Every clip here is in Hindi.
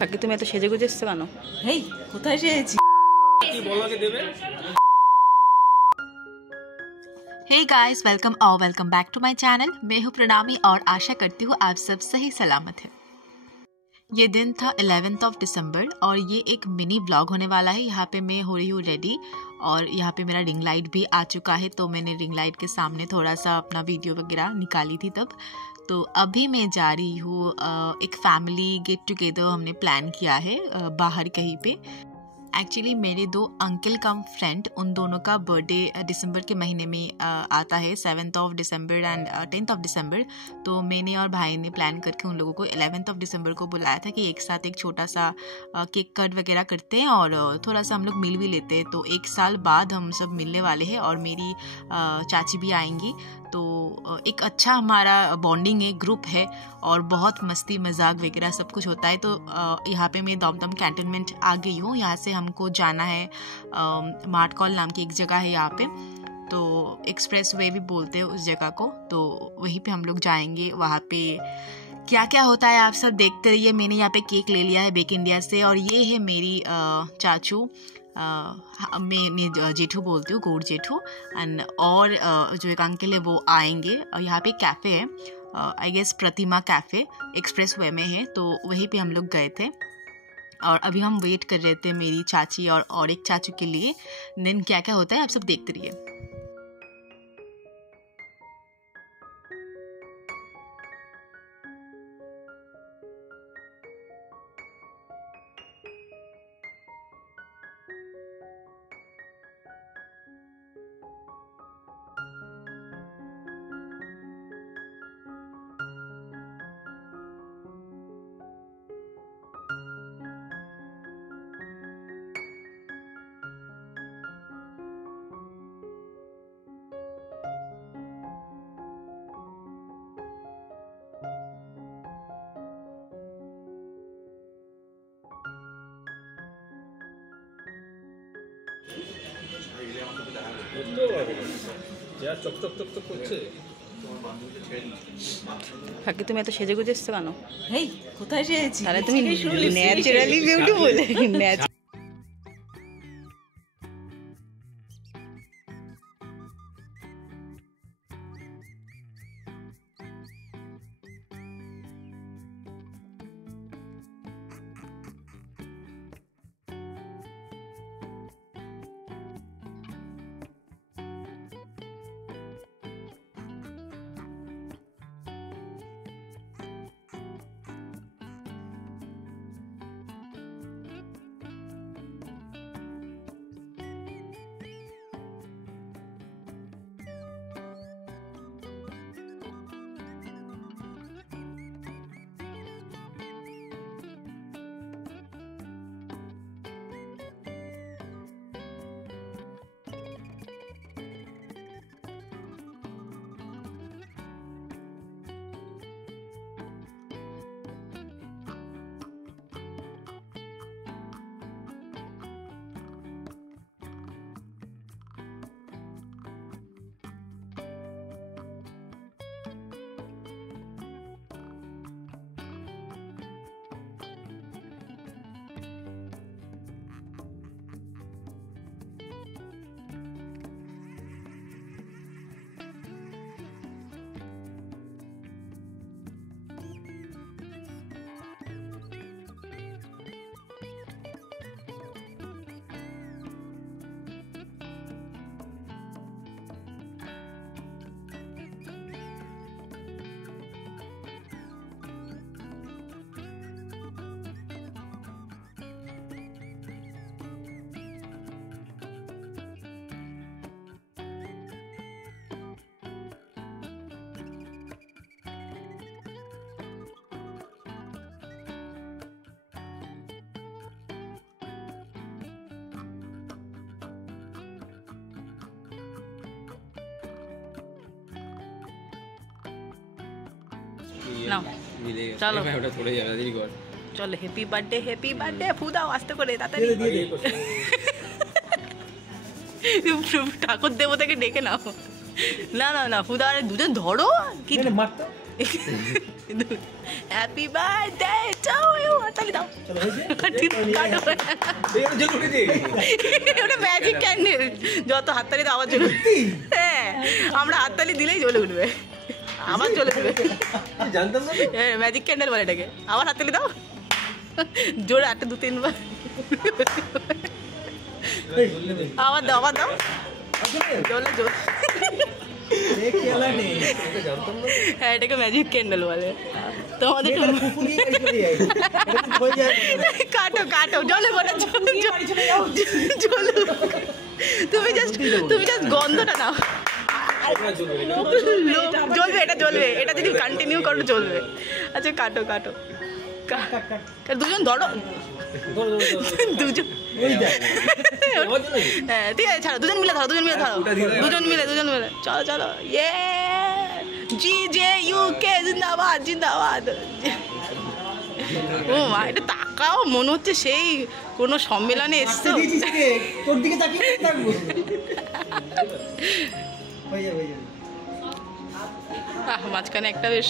কাকি তুমি এত সেজে গুজে এসছো কেন? হেই কোথায় সেজেছি? কি বলো কে দেবে? Hey guys, welcome back to my channel। मैं हूँ प्रणामी और आशा करती हूँ आप सब सही सलामत हैं। ये दिन था 11th ऑफ दिसंबर और ये एक मिनी ब्लॉग होने वाला है। यहाँ पे मैं हो रही हूँ रेडी और यहाँ पे मेरा रिंग लाइट भी आ चुका है, तो मैंने रिंग लाइट के सामने थोड़ा सा अपना वीडियो वगैरह निकाली थी तब। तो अभी मैं जा रही हूँ एक फैमिली गेट टुगेदर हमने प्लान किया है बाहर कहीं पे। एक्चुअली मेरे दो अंकल कम फ्रेंड, उन दोनों का बर्थडे दिसंबर के महीने में आता है, 7th of December and 10th of December. तो मैंने और भाई ने प्लान करके उन लोगों को 11th ऑफ दिसंबर को बुलाया था कि एक साथ एक छोटा सा केक कट वगैरह करते हैं और थोड़ा सा हम लोग मिल भी लेते हैं। तो एक साल बाद हम सब मिलने वाले हैं और मेरी चाची भी आएंगी, तो एक अच्छा हमारा बॉन्डिंग है, ग्रुप है और बहुत मस्ती मजाक वगैरह सब कुछ होता है। तो यहाँ पे मैं दमदम कैंटोनमेंट आ गई हूँ। यहाँ से हमको जाना है मार्टकॉल नाम की एक जगह है यहाँ पे, तो एक्सप्रेस वे भी बोलते हैं उस जगह को। तो वहीं पे हम लोग जाएंगे। वहाँ पे क्या क्या होता है आप सब देखते रहिए। मैंने यहाँ पे केक ले लिया है बेक इंडिया से और ये है मेरी चाचू, मैं जेठू बोलती हूँ, गौड़ जेठू। एंड और जो एक अंकल है वो आएंगे। यहाँ पे कैफ़े है, I guess Pratima cafe, express way में है, तो वहीं पे हम लोग गए थे और अभी हम वेट कर रहे थे मेरी चाची और एक चाचू के लिए। दिन क्या क्या होता है आप सब देखते रहिए। কাকি তুমি এত সেজে গুজে এসছো কেন? হেই কোথায় সেজেছি? তাহলে তুমি ন্যাচারালি বিউটিফুল। নাও চলো থোড়ে যাবে দেরি কর। চলো হ্যাপি বার্থডে ফু দাও আস্তে করে তাড়াতাড়ি। ঠাকুর দেবতাকে ডেকে নাও। না না না ফু দাও, দুধে ধরো কি হ্যাপি বার্থডে টু ইউ, হাততালি দাও। ওটা ম্যাজিক ক্যান্ডেল, যত হাততালি দাও আবার জ্বলে উঠবে। হ্যাঁ, আমরা হাততালি দিলেই জ্বলে উঠবে, আবার জ্বলে উঠবে। জানতাম না। হ্যাঁ, ম্যাজিক ক্যান্ডেল বলে এটাকে। আবার হাততালি দাও জোরে, 8 2 3 বার। আবার দাও, আবার দাও, জ্বলে জোরে। হ্যাঁ, এটাকে ম্যাজিক ক্যান্ডেল বলে। তোমাদের কাটো কাটো, জলে বলে তুমি জাস্ট গন্ধটা নাও। জ্বলবে, এটা জ্বলবে, এটা যদি কন্টিনিউ করো জ্বলবে। আচ্ছা কাটো কাটো, দুজন ধরো, দুজন। হ্যাঁ ঠিক আছে, ছাড়ো, দুজন মিলে ধরো, দুজন মিলে ধরো, দুজন মিলে চলো চলো। ইয়ে GJUK জিন্দাবাদ জিন্দাবাদ। ও মা, এটা তাকাও, মনে হচ্ছে সেই কোনো সম্মেলনে এসছো। মাঝখানে একটা বেশ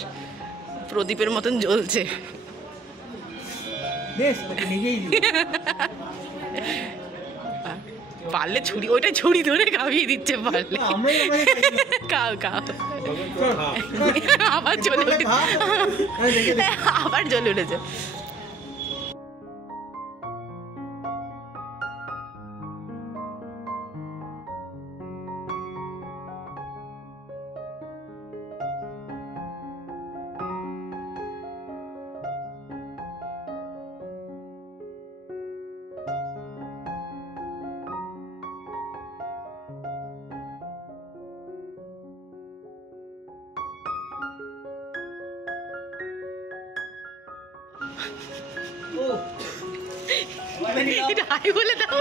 প্রদীপের মতন জ্বলছে। পারলে ছুরি, ওইটা ছুরি ধরে খাইয়ে দিচ্ছে, পারলে খাও খাও। আবার জ্বলে উঠেছে, আবার জ্বলে উঠেছে। হাই বলে দাও,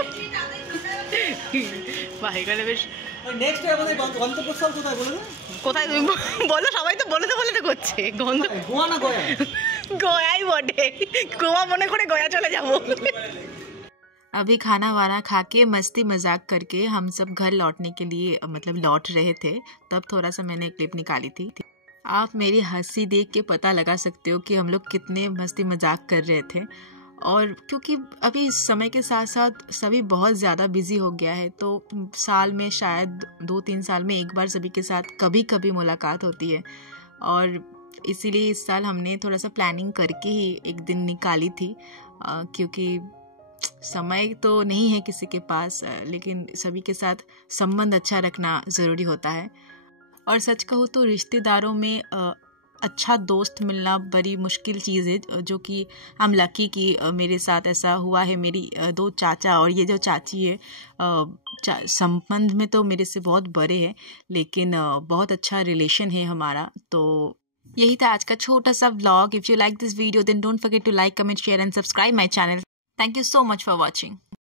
ভাই গেলে বেশ। কোথায় তুমি বলো, সবাই তো বলে তো করছে। গন্ধ গয়াই বটে, গোয়া মনে করে গয়া চলে যাবো। अभी खाना वाना खा के मस्ती मजाक करके हम सब घर लौटने के लिए मतलब लौट रहे थे, तब थोड़ा सा मैंने क्लिप निकाली थी। आप मेरी हंसी देख के पता लगा सकते हो कि हम लोग कितने मस्ती मजाक कर रहे थे। और क्योंकि अभी समय के साथ साथ सभी बहुत ज़्यादा बिजी हो गया है, तो साल में शायद 2-3 साल में एक बार सभी के साथ कभी कभी मुलाकात होती है। और इसीलिए इस साल हमने थोड़ा सा प्लानिंग करके ही एक दिन निकाली थी, क्योंकि समय तो नहीं है किसी के पास, लेकिन सभी के साथ संबंध अच्छा रखना ज़रूरी होता है। और सच कहूँ तो रिश्तेदारों में अच्छा दोस्त मिलना बड़ी मुश्किल चीज़ है, जो कि हम लकी कि मेरे साथ ऐसा हुआ है। मेरी 2 चाचा और ये जो चाची है, संबंध में तो मेरे से बहुत बड़े हैं, लेकिन बहुत अच्छा रिलेशन है हमारा। तो यही था आज का छोटा सा vlog. If you like this video then don't forget to like, comment, share and subscribe my channel. Thank you so much for watching.